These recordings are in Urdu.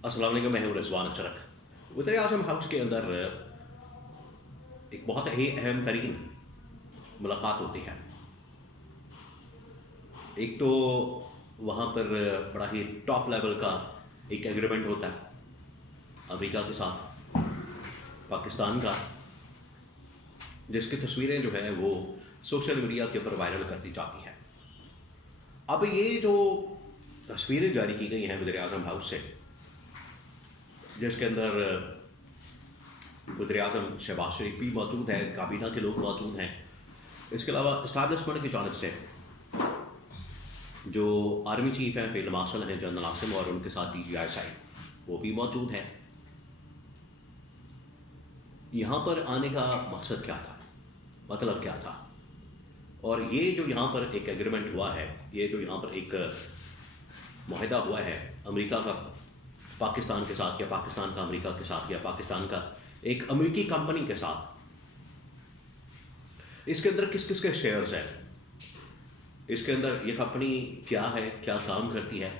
السلام علیکم، میں ہوں رضوان اشرف۔ وزیر اعظم ہاؤس کے اندر ایک بہت ہی اہم ترین ملاقات ہوتی ہے۔ ایک تو وہاں پر بڑا ہی ٹاپ لیول کا ایک ایگریمنٹ ہوتا ہے امریکہ کے ساتھ پاکستان کا، جس کی تصویریں جو ہیں وہ سوشل میڈیا کے اوپر وائرل کر دی جاتی ہیں۔ اب یہ جو تصویریں جاری کی گئی ہیں وزیر اعظم ہاؤس سے، جس کے اندر وزیر اعظم شہباز شریف بھی موجود ہیں، کابینہ کے لوگ موجود ہیں، اس کے علاوہ اسٹیبلشمنٹ کی جانب سے جو آرمی چیف ہیں، فیلڈ مارشل ہیں جنرل عاصم، اور ان کے ساتھ D G I S I وہ بھی موجود ہیں۔ یہاں پر آنے کا مقصد کیا تھا، مطلب کیا تھا؟ اور یہ جو یہاں پر ایک ایگریمنٹ ہوا ہے، یہ جو یہاں پر ایک معاہدہ ہوا ہے امریکہ کا پاکستان کے ساتھ، یا پاکستان کا امریکہ کے ساتھ، یا پاکستان کا ایک امریکی کمپنی کے ساتھ، اس کے اندر کس کس کے شیئرز ہیں، اس کے اندر یہ کمپنی کیا ہے، کیا کام کرتی ہے،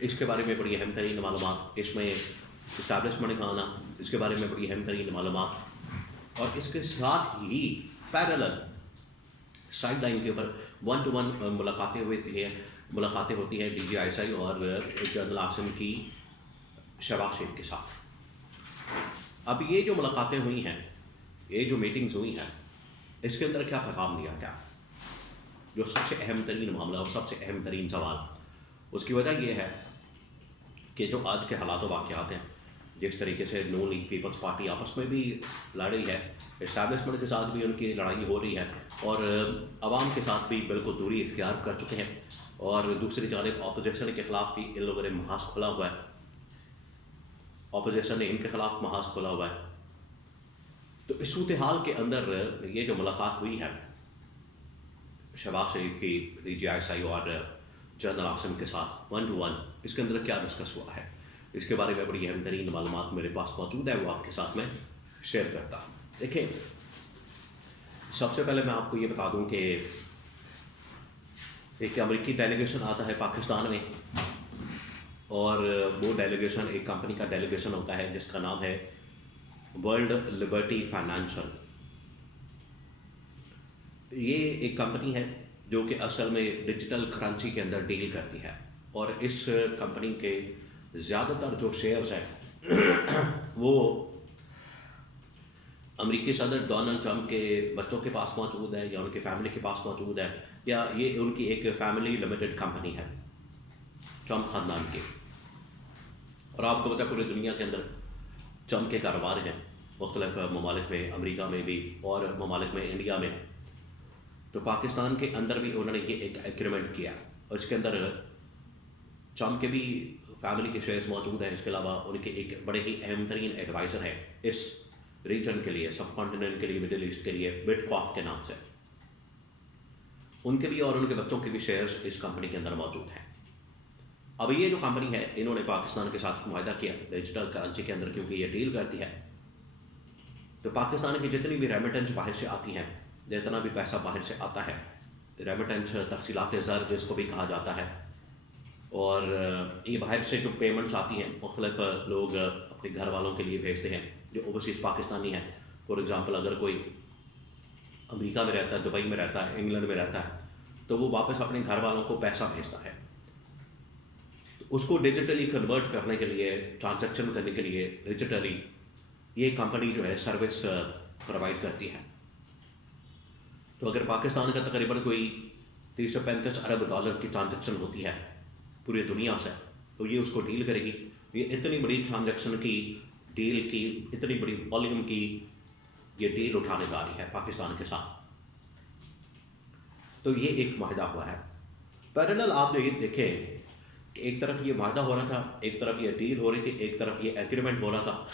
اس کے بارے میں بڑی اہم ترین معلومات، اس میں اسٹیبلشمنٹ کا آنا، اس کے بارے میں بڑی اہم ترین معلومات، اور اس کے ساتھ ہی پیرلل سائڈ لائن کے اوپر 1 to 1 ملاقاتیں ہوتی ہیں D G I S I اور جنرل عاصم کی شہباز شریف کے ساتھ۔ اب یہ جو ملاقاتیں ہوئی ہیں، یہ جو میٹنگز ہوئی ہیں، اس کے اندر کیا پیغام دیا گیا؟ جو سب سے اہم ترین معاملہ اور سب سے اہم ترین سوال، اس کی وجہ یہ ہے کہ جو آج کے حالات و واقعات ہیں، جس طریقے سے نون لیگ پیپلز پارٹی آپس میں بھی لڑ رہی ہے، اسٹیبلشمنٹ کے ساتھ بھی ان کی لڑائی ہو رہی ہے، اور عوام کے ساتھ بھی بالکل دوری اختیار کر چکے ہیں، اور دوسری جانب اپوزیشن کے خلاف بھی ان لوگوں نے محاذ کھولا ہوا ہے، اپوزیشن نے ان کے خلاف محاذ کھولا ہوا ہے۔ تو اس صورتحال کے اندر یہ جو ملاقات ہوئی ہے شہباز شریف کی D G I S I اور جنرل عاصم کے ساتھ 1 to 1، اس کے اندر کیا ڈسکس ہوا ہے، اس کے بارے میں بڑی اہم ترین معلومات میرے پاس موجود ہے، وہ آپ کے ساتھ میں شیئر کرتا ہوں۔ دیکھیں، سب سے پہلے میں آپ کو یہ بتا دوں کہ ایک امریکی ڈیلیگیشن آتا ہے پاکستان میں، اور وہ ڈیلیگیشن ایک کمپنی کا ڈیلیگیشن ہوتا ہے جس کا نام ہے ورلڈ لبرٹی فائنینشل۔ یہ ایک کمپنی ہے جو کہ اصل میں ڈیجیٹل کرنسی کے اندر ڈیل کرتی ہے، اور اس کمپنی کے زیادہ تر جو شیئرز ہیں وہ امریکی صدر ڈونلڈ ٹرمپ کے بچوں کے پاس موجود ہے، یا ان کے فیملی کے پاس موجود ہے، یا یہ ان کی ایک فیملی لمیٹڈ کمپنی ہے ٹرمپ خاندان کی۔ اور آپ کو پتہ ہے پوری دنیا کے اندر ٹرمپ کے کاروبار ہیں، مختلف ممالک میں، امریکہ میں بھی، اور ممالک میں انڈیا میں۔ تو پاکستان کے اندر بھی انہوں نے یہ ایک ایگریمنٹ کیا، اور اس کے اندر ٹرمپ کے بھی فیملی کے شیئرز موجود ہیں، اس کے علاوہ ان کے ایک بڑے ہی اہم ترین ایڈوائزر ہے اس ریجن کے لیے، سب کانٹیننٹ کے لیے، مڈل ایسٹ کے لیے، وٹکاف کے نام سے، ان کے بھی اور ان کے بچوں کے بھی شیئرز اس کمپنی کے اندر موجود ہیں۔ اب یہ جو کمپنی ہے، انہوں نے پاکستان کے ساتھ معاہدہ کیا ڈیجیٹل کرنسی کے اندر، کیونکہ یہ ڈیل کرتی ہے، تو پاکستان کی جتنی بھی ریمیٹنس باہر سے آتی ہیں، جتنا بھی پیسہ باہر سے آتا ہے، ریمیٹنس تفصیلات زر جس کو بھی کہا جاتا ہے، اور یہ باہر سے جو پیمنٹس آتی ہیں، مختلف لوگ اپنے گھر والوں کے لیے بھیجتے ہیں جو اوورسیز پاکستانی ہیں۔ فار ایگزامپل، اگر کوئی امریکہ میں رہتا ہے، دبئی میں رہتا ہے، انگلینڈ میں رہتا ہے، تو وہ واپس اپنے گھر والوں کو پیسہ بھیجتا ہے، تو اس کو ڈیجیٹلی کنورٹ کرنے کے لیے، ٹرانزیکشن کرنے کے لیے ڈیجیٹلی یہ کمپنی جو ہے سروس پرووائڈ کرتی ہے۔ تو اگر پاکستان کا تقریباً کوئی 30 سے 35 ارب ڈالر کی ٹرانزیکشن ہوتی ہے پوری دنیا سے، تو یہ اس کو ڈیل کرے گی۔ یہ اتنی بڑی ٹرانزیکشن کی ڈیل کی، اتنی بڑی والیوم کی یہ ڈیل اٹھانے جا رہی ہے پاکستان کے ساتھ۔ تو یہ ایک معاہدہ ہوا ہے۔ پیرلل آپ یہ دیکھیں کہ ایک طرف یہ معاہدہ ہو رہا تھا، ایک طرف یہ ڈیل ہو رہی تھی، ایک طرف یہ ایگریمنٹ ہو رہا تھا،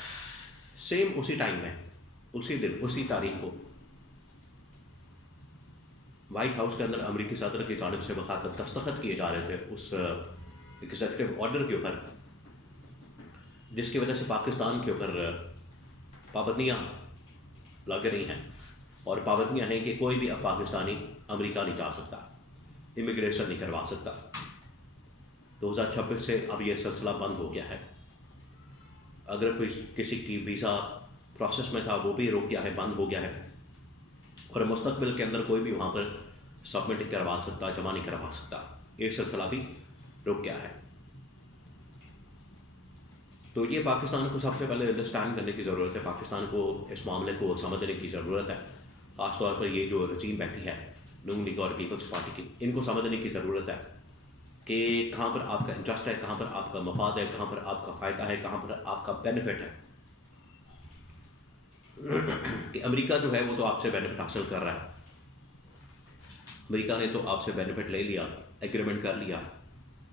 سیم اسی ٹائم میں، اسی دن، اسی تاریخ کو وائٹ ہاؤس کے اندر امریکی صدر کی جانب سے باقاعدہ دستخط کیے جا رہے تھے اس ایگزیکٹو آرڈر کے اوپر، جس کی وجہ سے پاکستان کے اوپر پابندیاں لگ رہی ہیں، اور پابندیاں ہیں کہ کوئی بھی اب پاکستانی امریکہ نہیں جا سکتا، امیگریشن نہیں کروا سکتا۔ 2026 سے اب یہ سلسلہ بند ہو گیا ہے۔ اگر کوئی کسی کی ویزا پروسیس میں تھا وہ بھی رک گیا ہے، بند ہو گیا ہے، اور مستقبل کے اندر کوئی بھی وہاں پر سبمٹ کروا سکتا، جمع نہیں کروا سکتا، یہ سلسلہ بھی رک گیا ہے۔ تو یہ پاکستان کو سب سے پہلے انڈرسٹینڈ کرنے کی ضرورت ہے، پاکستان کو اس معاملے کو سمجھنے کی ضرورت ہے، خاص طور پر یہ جو رجیم بیٹھی ہے نون لیگ اور پیپلز پارٹی کی، ان کو سمجھنے کی ضرورت ہے کہ کہاں پر آپ کا انٹرسٹ ہے، کہاں پر آپ کا مفاد ہے، کہاں پر آپ کا فائدہ ہے، کہاں پر آپ کا بینیفٹ ہے۔ کہ امریکہ جو ہے وہ تو آپ سے بینیفٹ حاصل کر رہا ہے، امریکہ نے تو آپ سے بینیفٹ لے لیا، ایگریمنٹ کر لیا،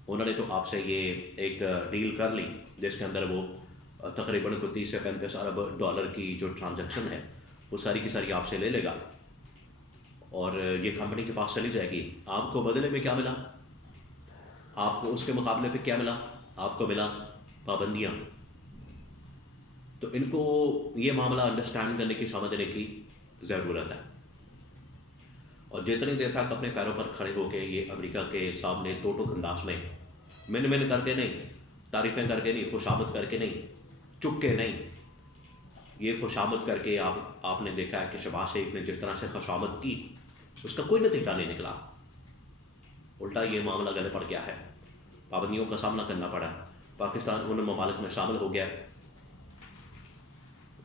انہوں نے تو آپ سے یہ ایک ڈیل کر لی جس کے اندر وہ تقریباً کو 30 سے 35 ارب ڈالر کی جو ٹرانزیکشن ہے وہ ساری کی ساری آپ سے لے لے گا، اور یہ کمپنی کے پاس چلی جائے گی۔ آپ کو بدلے میں کیا ملا؟ آپ کو اس کے مقابلے پہ کیا ملا؟ آپ کو ملا پابندیاں۔ تو ان کو یہ معاملہ انڈرسٹینڈ کرنے کی، سمجھنے کی ضرورت ہے، اور جتنی دیر تک اپنے پیروں پر کھڑے ہو کے یہ امریکہ کے سامنے ٹوٹو انداز میں من کر کے نہیں، تعریفیں کر کے نہیں، خوشامد کر کے نہیں، چک کے نہیں، یہ خوشامد کر کے آپ نے دیکھا ہے کہ شہباز شریف نے جس طرح سے خوشامد کی اس کا کوئی نتیجہ نہیں نکلا، الٹا یہ معاملہ گلے پڑ گیا ہے، پابندیوں کا سامنا کرنا پڑا۔ پاکستان ان ممالک میں شامل ہو گیا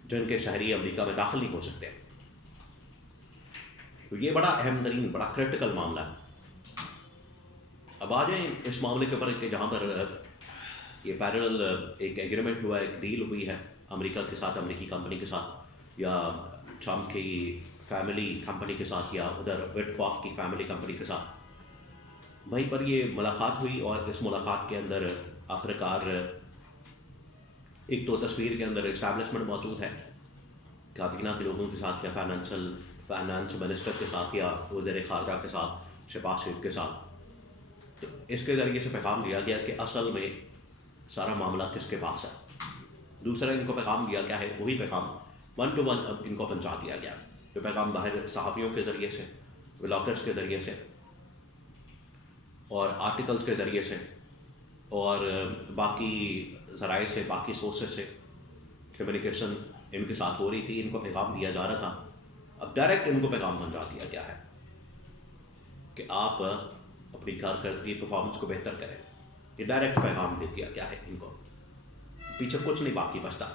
جن کے شہری امریکہ میں داخل نہیں ہو سکتے۔ تو یہ بڑا اہم ترین، بڑا کرٹیکل معاملہ ہے۔ اب آ جائیں اس معاملے کے اوپر کہ جہاں پر یہ پیرل ایک ایگریمنٹ ہوا ہے، ایک ڈیل ہوئی ہے امریکہ کے ساتھ، امریکی کمپنی کے ساتھ، یا ٹرمپ کی فیملی کمپنی کے ساتھ، یا ادھر وٹکاف کی فیملی کمپنی کے ساتھ، وہیں پر یہ ملاقات ہوئی، اور اس ملاقات کے اندر آخرکار ایک تو تصویر کے اندر اسٹیبلشمنٹ موجود ہے، کابینہ کے لوگوں کے ساتھ، یا فائنانس منسٹر کے ساتھ، یا وزیر خارجہ کے ساتھ، شہباز شریف کے ساتھ۔ تو اس کے ذریعے سے پیغام دیا گیا کہ اصل میں سارا معاملہ کس کے پاس ہے۔ دوسرا ان کو پیغام دیا گیا ہے، وہی پیغام 1 to 1 اب ان کو پہنچا دیا گیا، جو پیغام باہر صحافیوں کے ذریعے سے، ولاگرس کے ذریعے سے، اور آرٹیکلز کے ذریعے سے، اور باقی ذرائع سے، باقی سورسز سے کمیونیکیشن ان کے ساتھ ہو رہی تھی، ان کو پیغام دیا جا رہا تھا۔ اب ڈائریکٹ ان کو پیغام پہنچا دیا گیا ہے کہ آپ اپنی کارکردگی پرفارمنس کو بہتر کریں، یہ ڈائریکٹ پیغام دے دیا گیا ہے ان کو، پیچھے کچھ نہیں باقی بچتا۔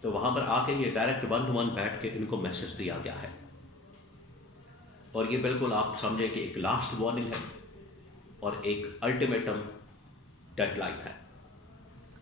تو وہاں پر آ کے یہ ڈائریکٹ 1 to 1 بیٹھ کے ان کو میسج دیا گیا ہے، اور یہ بالکل آپ سمجھیں کہ ایک لاسٹ وارننگ ہے اور ایک الٹیمیٹم ڈیڈ لائن ہے۔